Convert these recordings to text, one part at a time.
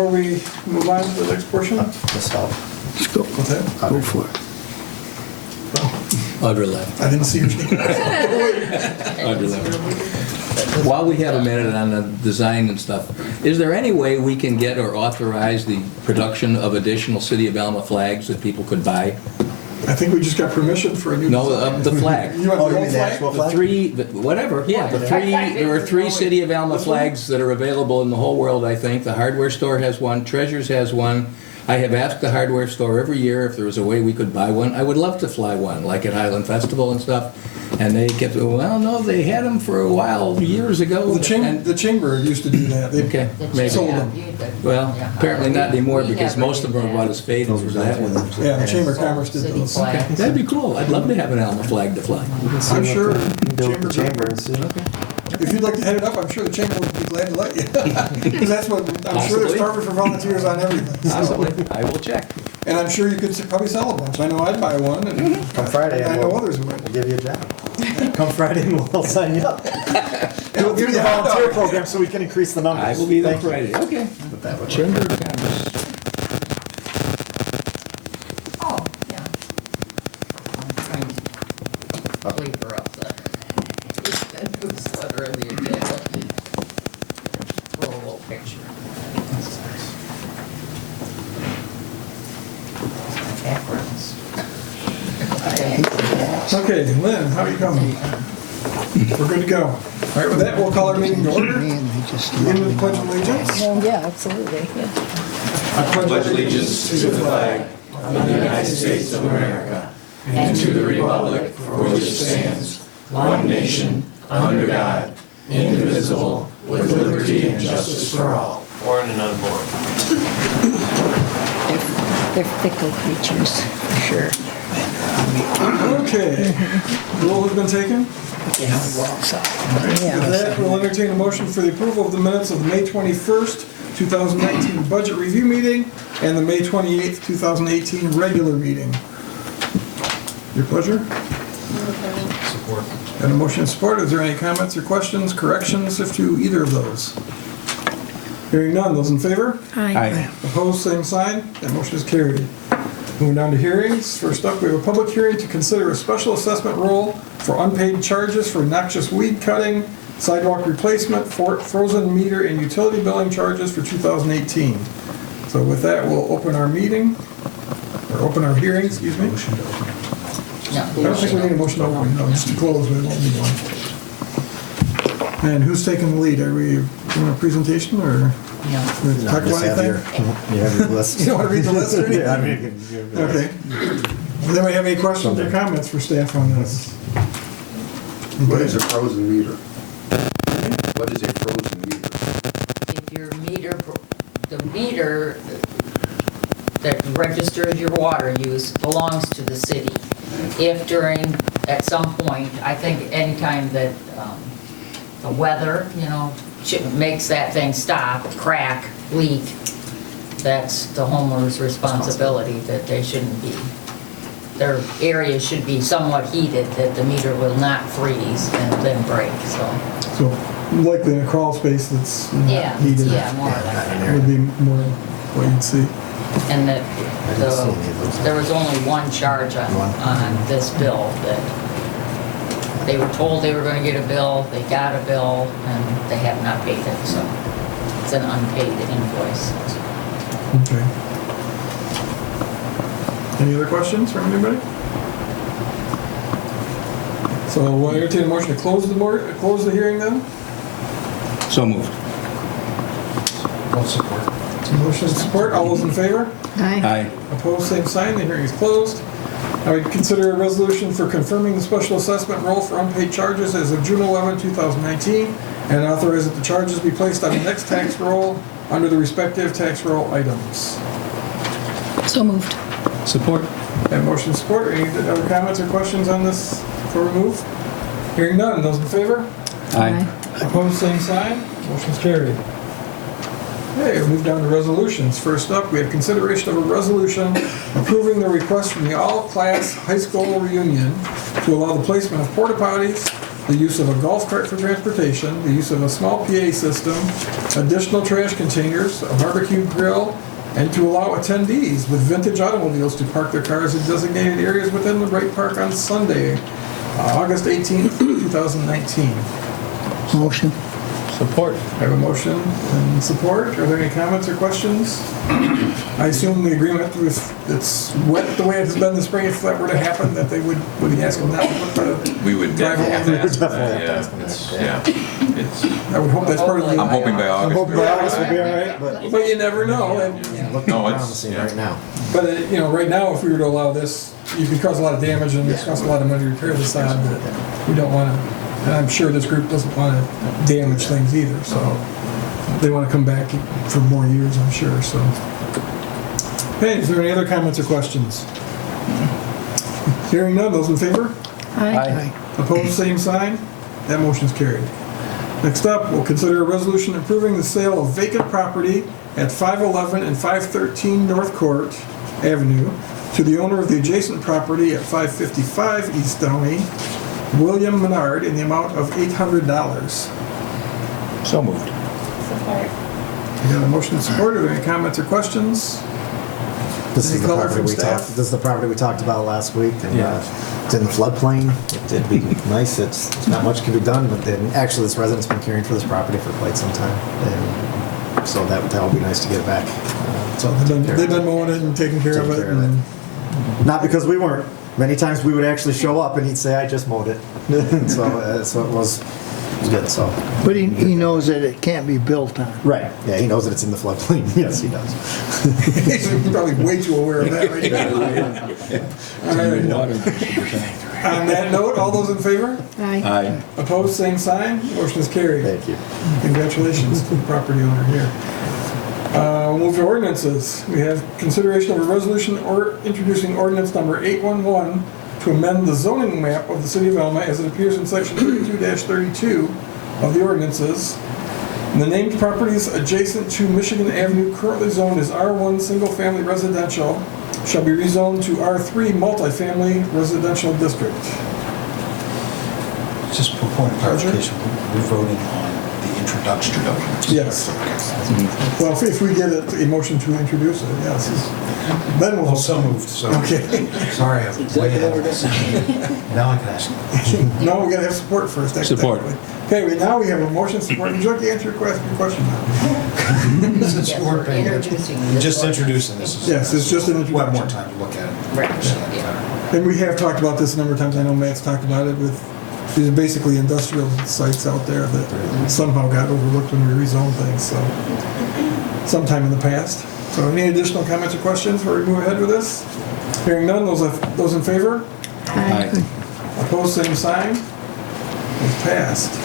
before we move on to the next portion? Let's stop. Let's go. What's that? Go for it. Under left. I didn't see your name. Under left. While we have a minute on the design and stuff, is there any way we can get or authorize the production of additional City of Alma flags that people could buy? I think we just got permission for a new No, design. the flag. You want Oh, the you old mean the flag? actual The flag? three, whatever, yeah, there are three City of Alma flags that are available in the whole world, I think. The hardware store has one, Treasures has one. I have asked the hardware store every year if there was a way we could buy one. I would love to fly one, like at Highland Festival and stuff. And they kept, well, no, they had them for a while, years ago. The chamber used to do that. They Okay, maybe. sold them. Well, apparently not anymore because most of them are about as faded as that one. Yeah, the Chamber of Commerce did those. Okay, that'd be cool. I'd love to have an Alma flag to fly. I'm sure Build the Chamber, chamber and see. if you'd like to head it up, I'm sure the Chamber would be glad to let you. Because that's what, I'm sure they're Possibly. starving for volunteers on everything. So. Possibly. I will check. And I'm sure you could probably sell a bunch. I know I'd buy one, and Come Friday, I and know we'll others would. give you a job. Come Friday and we'll sign you up. We'll Do give the you a hot volunteer dog. program so we can increase the numbers. I will be there Thank you. Friday. Okay. But that would- Chamber of Commerce. Oh, yeah. I'm trying to flavor up the newsletter of the agenda. Throw a little picture. Backgrounds. Okay, Lynn, how are you coming? We're good to go. All right, with that, we'll call our meeting to order. Man, they just. Begin with the Pledge of Allegiance. Well, yeah, absolutely. Yeah. I pledge allegiance to the flag of the United States of America and to the republic for which it stands, one nation, under God, indivisible, with liberty and justice for all. Born and unborn. They're fickle creatures, for sure. Okay. Roll has been taken. Yeah. With that, we'll entertain a motion for the approval of the minutes of the May 21st, 2019 budget review meeting and the May 28th, 2018 regular meeting. Your pleasure. Support. And a motion and support. Is there any comments or questions, corrections to either of those? Hearing none. Those in favor? Aye. Opposed, same sign. That motion is carried. Moving down to hearings. First up, we have a public hearing to consider a special assessment roll for unpaid charges for noxious weed cutting, sidewalk replacement, frozen meter, and utility billing charges for 2018. So with that, we'll open our meeting, or open our hearing, excuse me. I don't think we need a motion to open, no, just to close, we won't need one. And who's taking the lead? Are we doing a presentation, or No. we talk Just about have anything? you have your list. You don't want to read the list or anything? Yeah, I mean, you can- Okay. Does anybody have any questions or comments for staff on this? What is a frozen meter? What is a frozen meter? If your meter, the meter that registers your water use belongs to the city. If during, at some point, I think anytime that the weather, makes that thing stop, crack, leak, that's the homeowner's responsibility, that they shouldn't be. Their area should be somewhat heated, that the meter will not freeze and then break, so. So likely in a crawl space that's Yeah, not heated. yeah, more or less. Would be more what you'd see. And that there was only one charge on this bill, that they were told they were gonna get a bill, they got a bill, and they have not paid it, so it's an unpaid invoice. Okay. Any other questions from anybody? So we'll entertain a motion to close the hearing then? So moved. I'll support. Motion and support. All those in favor? Aye. Aye. Opposed, same sign. The hearing is closed. I would consider a resolution for confirming the special assessment roll for unpaid charges as of June 11, 2019, and authorize that the charges be placed on the next tax roll under the respective tax roll items. So moved. Support. And motion support. Any other comments or questions on this before we move? Hearing none. Those in favor? Aye. Opposed, same sign. Motion's carried. Okay, we'll move down to resolutions. First up, we have consideration of a resolution approving the request from the all-class high school reunion to allow the placement of porta potties, the use of a golf cart for transportation, the use of a small PA system, additional trash containers, a barbecue grill, and to allow attendees with vintage automobiles to park their cars in designated areas within the Wright Park on Sunday, August 18th, 2019. Motion. Support. I have a motion and support. Are there any comments or questions? I assume the agreement with, it's wet the way it has been this spring, if that were to happen, that they would be asking that to put the, We would definitely have to ask for that, Definitely yeah. have to It's, yeah. I would hope that's part of I'm the, hoping by I'm August. hoping by August will be all right, but but you never know. And- it's looking No, it's- promising yeah. right now. But, right now, if we were to allow this, you could cause a lot of damage and it costs a lot of money to repair the sod that we don't want to, and I'm sure this group doesn't want to damage things either, so they want to come back for more years, I'm sure, so. Hey, is there any other comments or questions? Hearing none, those in favor? Aye. Opposed, same sign. That motion's carried. Next up, we'll consider a resolution approving the sale of vacant property at 511 and 513 North Court Avenue to the owner of the adjacent property at 555 East Downey, William Menard, in the amount of $800. So moved. We got a motion and support. Are there any comments or questions? This Any is the color property from we staff? talked, this is the property we talked about last week, and Yeah. it's in the floodplain. It'd be nice, it's not much can be done, but then, actually, this resident's been caring for this property for quite some time, and so that would be nice to get it back. So They've been mowing it and taking care of Taking it. care of it. and- Not because we weren't. Many times we would actually show up and he'd say, "I just mowed it." So it was good. So But he knows that it can't be built on. right, yeah, he knows that it's in the floodplain. Yes, he does. He's probably way too aware of that right now. All right. On that note, all those in favor? Aye. Aye. Opposed, same sign. Motion is carried. Thank you. Congratulations to the property owner here. We'll move to ordinances. We have consideration of a resolution or introducing ordinance number 811 to amend the zoning map of the city of Alma as it appears in section 32-32 of the ordinances. And the named properties adjacent to Michigan Avenue currently zoned as R1 Single Family Residential shall be rezoned to R3 Multifamily Residential District. Just for point of Roger? clarification, we're voting on the introduction. Yes. Well, if we get a motion to introduce it, yes. Then we'll. Also moved, so. Okay. Sorry, I'm way ahead of this. Now I can ask. No, we gotta have support first. Support. Okay, now we have a motion support. Would you like to answer your question now? Since Yes, you we're weren't paying attention. introducing this. Just one. introducing this. Yes, it's just an We'll have more introduction. time to look at it. Right, Understand it yeah. better. And we have talked about this a number of times. I know Matt's talked about it with, these are basically industrial sites out there that somehow got overlooked when we rezoned things, so. Sometime in the past. So any additional comments or questions before we move ahead with this? Hearing none, those in favor? Aye. Opposed, same sign. It's passed.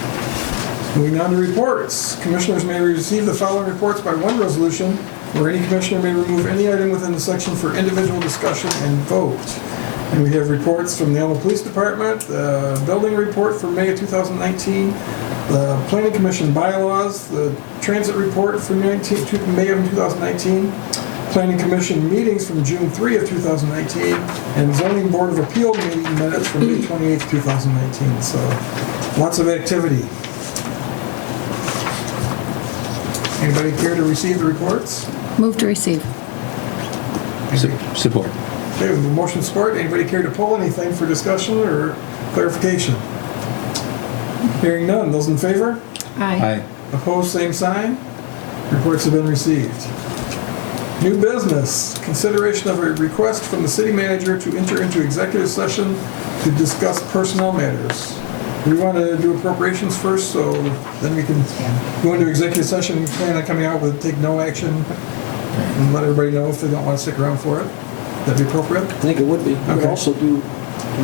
Moving on to reports. Commissioners may receive the following reports by one resolution, where any commissioner may remove any item within the section for individual discussion and vote. And we have reports from the Alma Police Department, the building report for May of 2019, the Planning Commission bylaws, the transit report for May of 2019, Planning Commission meetings from June 3 of 2019, and Zoning Board of Appeal meeting minutes from May 28, 2019. So lots of activity. Anybody care to receive the reports? Move to receive. Support. Okay, with the motion support, anybody care to pull anything for discussion or clarification? Hearing none, those in favor? Aye. Opposed, same sign. Reports have been received. New business, consideration of a request from the city manager to enter into executive session to discuss personnel matters. We want to do appropriations first, so then we can go into executive session. We plan on coming out with take no action and let everybody know if they don't want to stick around for it. That'd be appropriate? I think it would be. We could Okay. also do,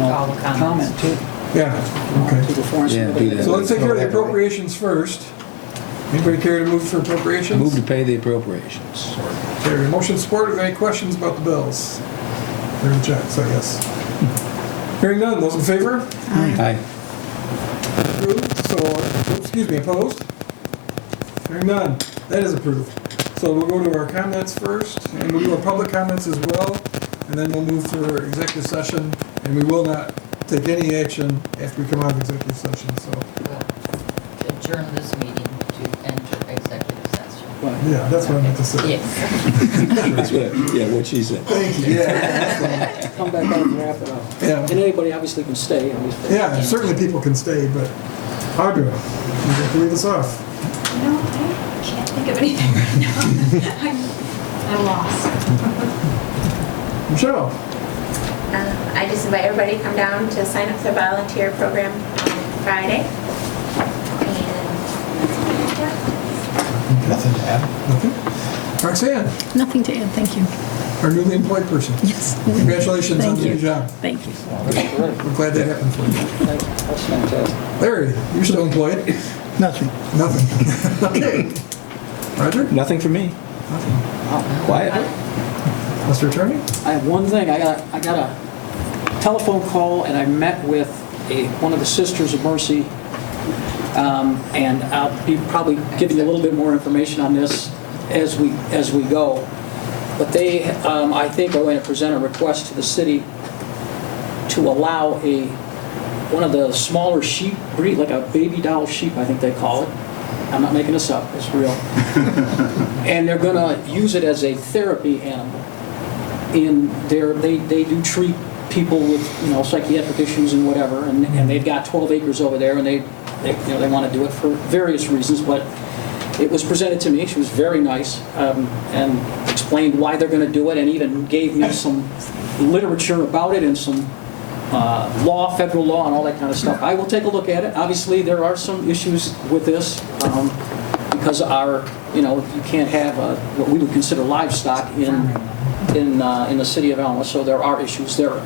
All the comments. comment too. Yeah, okay. To the foreign Yeah, somebody. do that. So let's take care of the appropriations first. Anybody care to move for appropriations? Move to pay the appropriations. Okay, motion support. Are there any questions about the bills? There's a check, so yes. Hearing none, those in favor? Aye. Approved, so, excuse me, opposed? Hearing none, that is approved. So we'll go to our comments first, and we'll do our public comments as well, and then we'll move to our executive session, and we will not take any action after we come out of executive session, so, Adjourn this meeting to enter executive session. yeah, that's what I meant to say. Yes. That's what she said. Thank you, yeah, Come back out and wrap it up. yeah. And anybody obviously can stay, obviously. Yeah, certainly people can stay, but Audra, you have to lead us off. No, I can't think of anything right now. I'm lost. Michelle? I just invite everybody to come down to sign up for the volunteer program on Friday. And Nothing to add? Nothing? Roxanne, Nothing to add, thank you. our newly employed person. Yes. Congratulations on Thank the new you. job. Thank you. We're glad that happened for you. That's fantastic. Larry, you're still employed? Nothing. Nothing. Okay. Roger? Nothing for me. Nothing. Quiet. Mr. Attorney? I have one thing, I got a telephone call and I met with one of the Sisters of Mercy, and I'll be probably giving you a little bit more information on this as we go. But they, I think, are going to present a request to the city to allow one of the smaller sheep breed, like a baby doll sheep, I think they call it. I'm not making this up, it's real. And they're going to use it as a therapy animal. They do treat people with psychiatric issues and whatever, and they've got 12 acres over there, and they want to do it for various reasons. But it was presented to me. She was very nice, and explained why they're going to do it, and even gave me some literature about it and some federal law, and all that kind of stuff. I will take a look at it. Obviously, there are some issues with this because you can't have what we would consider livestock in the city of Alma, so there are issues. There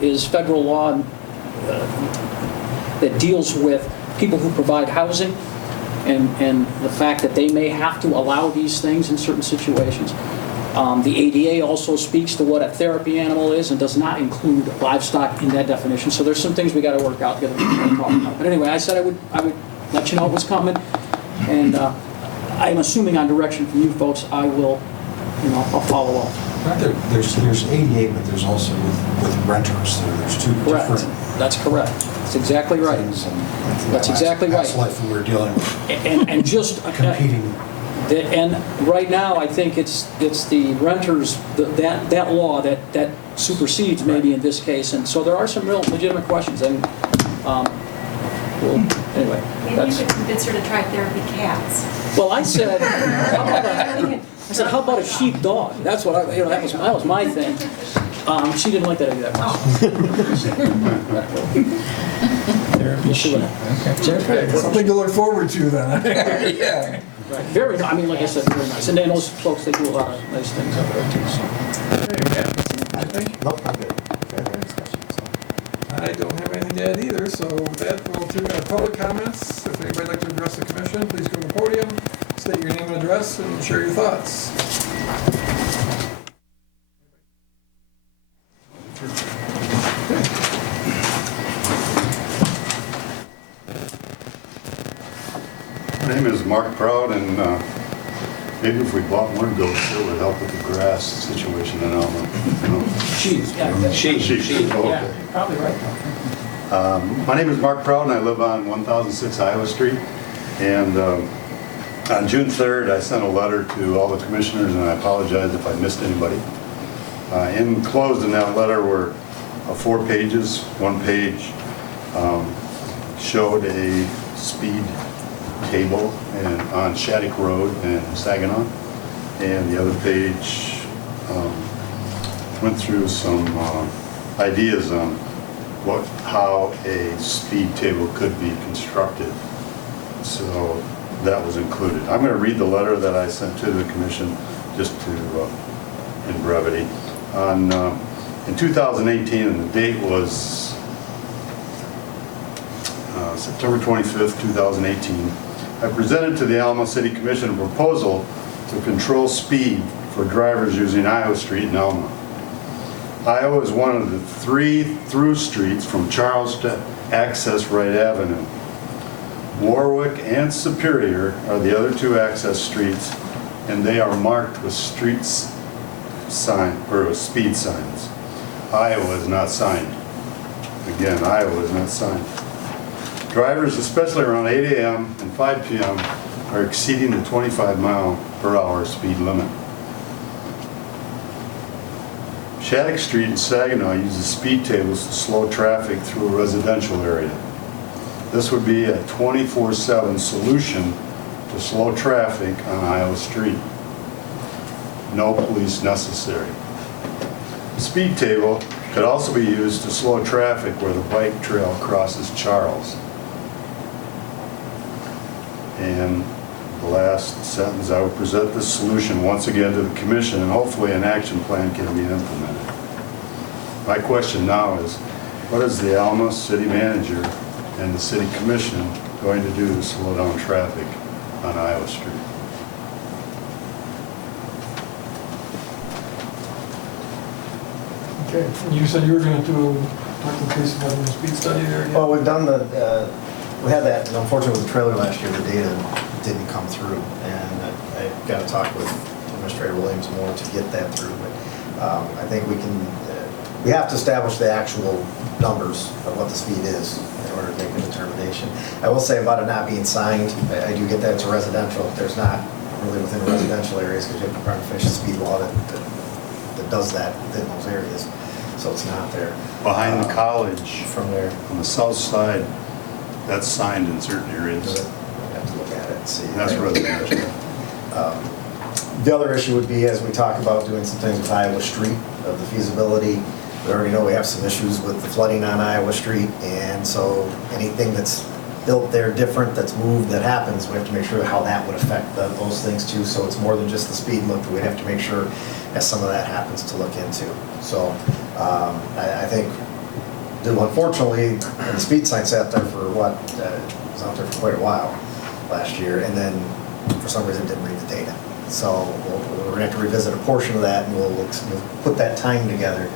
is federal law that deals with people who provide housing and the fact that they may have to allow these things in certain situations. The ADA also speaks to what a therapy animal is and does not include livestock in that definition. So there's some things we got to work out, get to talk about. But anyway, I said I would let you know what's coming, and I'm assuming on direction from you folks, I'll follow up. There's ADA, but there's also with renters, there's two Correct. different That's correct. That's exactly right. things. And That's exactly right. Past life we were dealing with And just competing. And right now, I think it's the renters that law that supersedes maybe in this case, and so there are some real legitimate questions. And anyway, maybe you could convince her to try therapy cats. well, I said, how about a sheep dog? That's what that was my thing. She didn't like that idea that much. We'll see what happens. Okay, something to look forward to then. Yeah. Right. Very, like I said, very nice. And then those folks, they do a lot of nice things up there too. So. Nope, I'm good. Fair discussion, so. I don't have anything to add either, so with that, we'll take public comments. If anybody'd like to address the commission, please go to the podium, state your name and address, and share your thoughts. My name is Mark Proud, and maybe if we bought more goats, it would help with the grass situation in Alma. Sheep, yeah. Sheep. Oh, Yeah, okay. you're probably right. My name is Mark Proud, and I live on 1006 Iowa Street. And on June 3rd, I sent a letter to all the commissioners, and I apologize if I missed anybody. Enclosed in that letter were 4 pages. One page showed a speed table on Shattuck Road in Saginaw, and the other page went through some ideas on how a speed table could be constructed. So that was included. I'm going to read the letter that I sent to the commission just to, in brevity. In 2018, and the date was September 25th, 2018, I presented to the Alma City Commission a proposal to control speed for drivers using Iowa Street in Alma. Iowa is one of the 3 through streets from Charles to access Wright Avenue. Warwick and Superior are the other 2 access streets, and they are marked with speed signs. Iowa is not signed. Again, Iowa is not signed. Drivers, especially around 8 a.m. and 5 p.m., are exceeding the 25-mile-per-hour speed limit. Shattuck Street in Saginaw uses speed tables to slow traffic through a residential area. This would be a 24/7 solution to slow traffic on Iowa Street. No police necessary. The speed table could also be used to slow traffic where the bike trail crosses Charles. And the last sentence, I will present this solution once again to the commission and hopefully an action plan can be implemented. My question now is, what is the Alma city manager and the city commission going to do to slow down traffic on Iowa Street? Okay, you said you were going to talk to the police about the speed study there again? Well, we've done we had that, and unfortunately with the trailer last year, the data didn't come through. And I got to talk with Administrator Williams more to get that through. But I think we have to establish the actual numbers of what the speed is in order to make a determination. I will say about it not being signed, I do get that it's a residential. There's not really within residential areas because you have to try to finish the speed law that does that within those areas. So it's not there. Behind the college, From there. on the south side, that's signed in certain areas. I have to look at it and see. That's residential. The other issue would be, as we talk about doing some things with Iowa Street, of the feasibility, we already know we have some issues with the flooding on Iowa Street, and so anything that's built there different, that's moved, that happens, we have to make sure how that would affect those things too. So it's more than just the speed limit, we'd have to make sure as some of that happens to look into. So I think, unfortunately, the speed sign sat there for what, was out there for quite a while last year, and then for some reason didn't read the data. So we're gonna have to revisit a portion of that, and we'll put that time together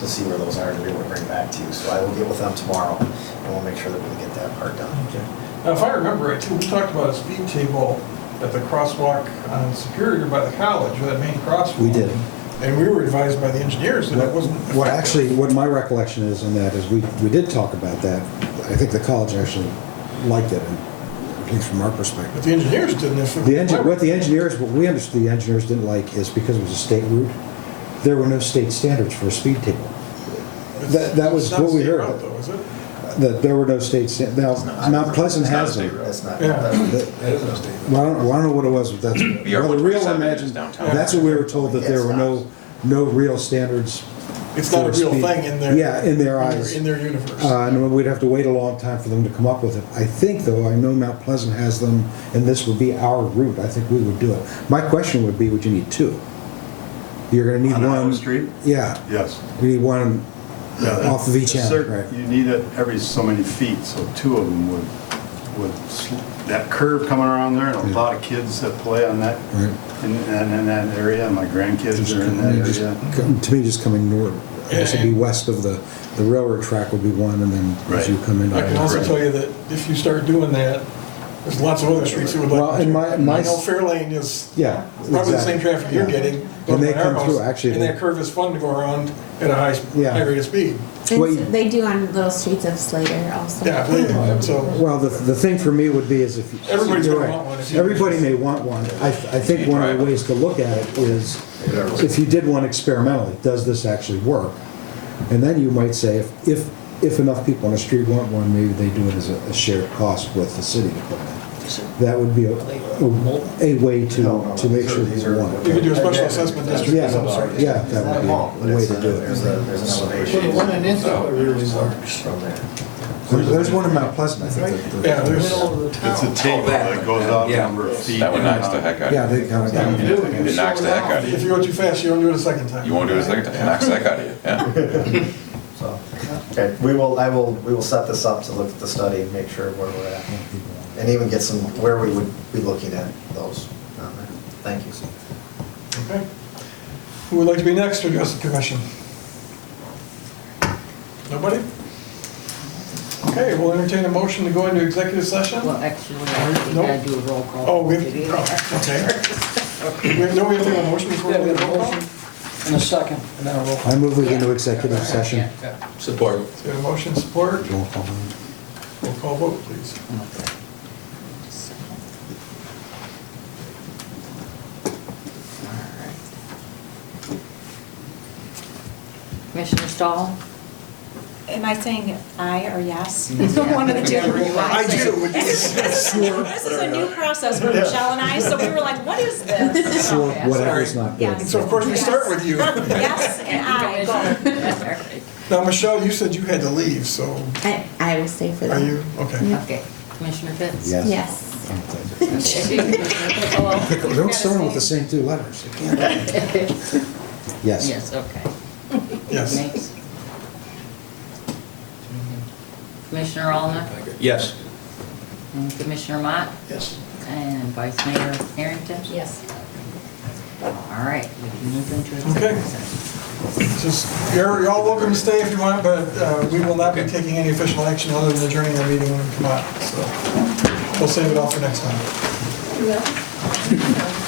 to see where those are to be able to bring back to you. So I will get with them tomorrow, and we'll make sure that we get that part done. Okay. Now, if I remember right, too, we talked about a speed table at the crosswalk on Superior by the college, or that main crosswalk. We did. And we were advised by the engineers that it wasn't What effective. actually, what my recollection is in that is we did talk about that. I think the college actually liked it, at least from our perspective. But the engineers didn't. What we understood the engineers didn't like is because it was a state route, there were no state standards for a speed table. That was what we heard. It's not a state route, though, is it? That there were no state standards. Now, Mount Pleasant has them. That's not. Yeah. Well, I don't know what it was, but that's, well, the real imagine, that's what we were told, that there were no real standards. It's not a for real speed. thing in their. Yeah, in their eyes. In their universe. And we'd have to wait a long time for them to come up with it. I think, though, I know Mount Pleasant has them, and this would be our route. I think we would do it. My question would be, would you need two? You're gonna need On one. Iowa Street? Yeah, Yes. you need one Yeah, off of each end, right? You need it every so many feet, so two of them that curve coming around there, and a lot of kids that play on that, Right. in that area, and my grandkids Just are in coming- that just area. To me, just coming north, this would be west of the railroad track would be one, and then as Right. you come into. I can also tell you that if you start doing that, there's lots of other streets that would like. Well, to. and my- I know Fairlane is Yeah. probably the exactly. same traffic you're Yeah. getting. When they going by our come through, house, actually, And they- that curve is fun to go around at a high Yeah. rate of speed. What you- And they do on little streets of Slater also. Yeah, so Well, the thing for me would be is if. Everybody's you're gonna right. want one if you- Everybody may want one. I think one of the ways to look at it is, if you did one experimentally, does this actually work? And then you might say, if enough people on the street want one, maybe they do it as a shared cost with the city to put it in. That would be a way to make sure these are one. you could do a special assessment district. Yeah, of some sort. yeah, that would be a way to do There's it. an elevation. But the one in Ithaca really works. From there. There's one in Mount Pleasant, I think. Yeah, there's, It's a table that goes out a Yeah. number of feet. That one knocks the heck out Yeah, of they you. kind of. It knocks the heck out of if you. you go too fast, you don't do it a second time. You won't do it a second time. It knocks the heck out of you, yeah. So, okay, we will set this up to look at the study and make sure where we're at. And even get some, where we would be looking at those. Thank you. Okay. Who would like to be next to address the commission? Nobody? Okay, we'll entertain a motion to go into executive session. Well, actually, I think you gotta do a roll call. Oh, we To do have, that. okay. We have to have a motion before we do a roll call? And a second, and then a roll call. I move we go into executive session. Support. So we have a motion, support, Roll call. roll call vote, please. Commissioner Stahl? Am I saying aye or yes? One of the two. I do. This is a new process for Michelle and I, so we were like, what is this? Sure, whatever's not Yeah. good. So of course we start with you. Yes and aye, go. Now, Michelle, you said you had to leave, so I will stay for are that. you, okay. Okay. Commissioner Fitz? Yes. Yes. Don't start with the same two letters. You can't. Yes. Yes, okay. Yes. Next. Commissioner Alma? Yes. And Commissioner Mott? Yes. And Vice Mayor Harrington? Yes. All right, we can move into Okay. executive session. Just, you're all welcome to stay if you want, but we will not be taking any official action other than adjourning our meeting when we come out. So we'll save it all for next time. You will?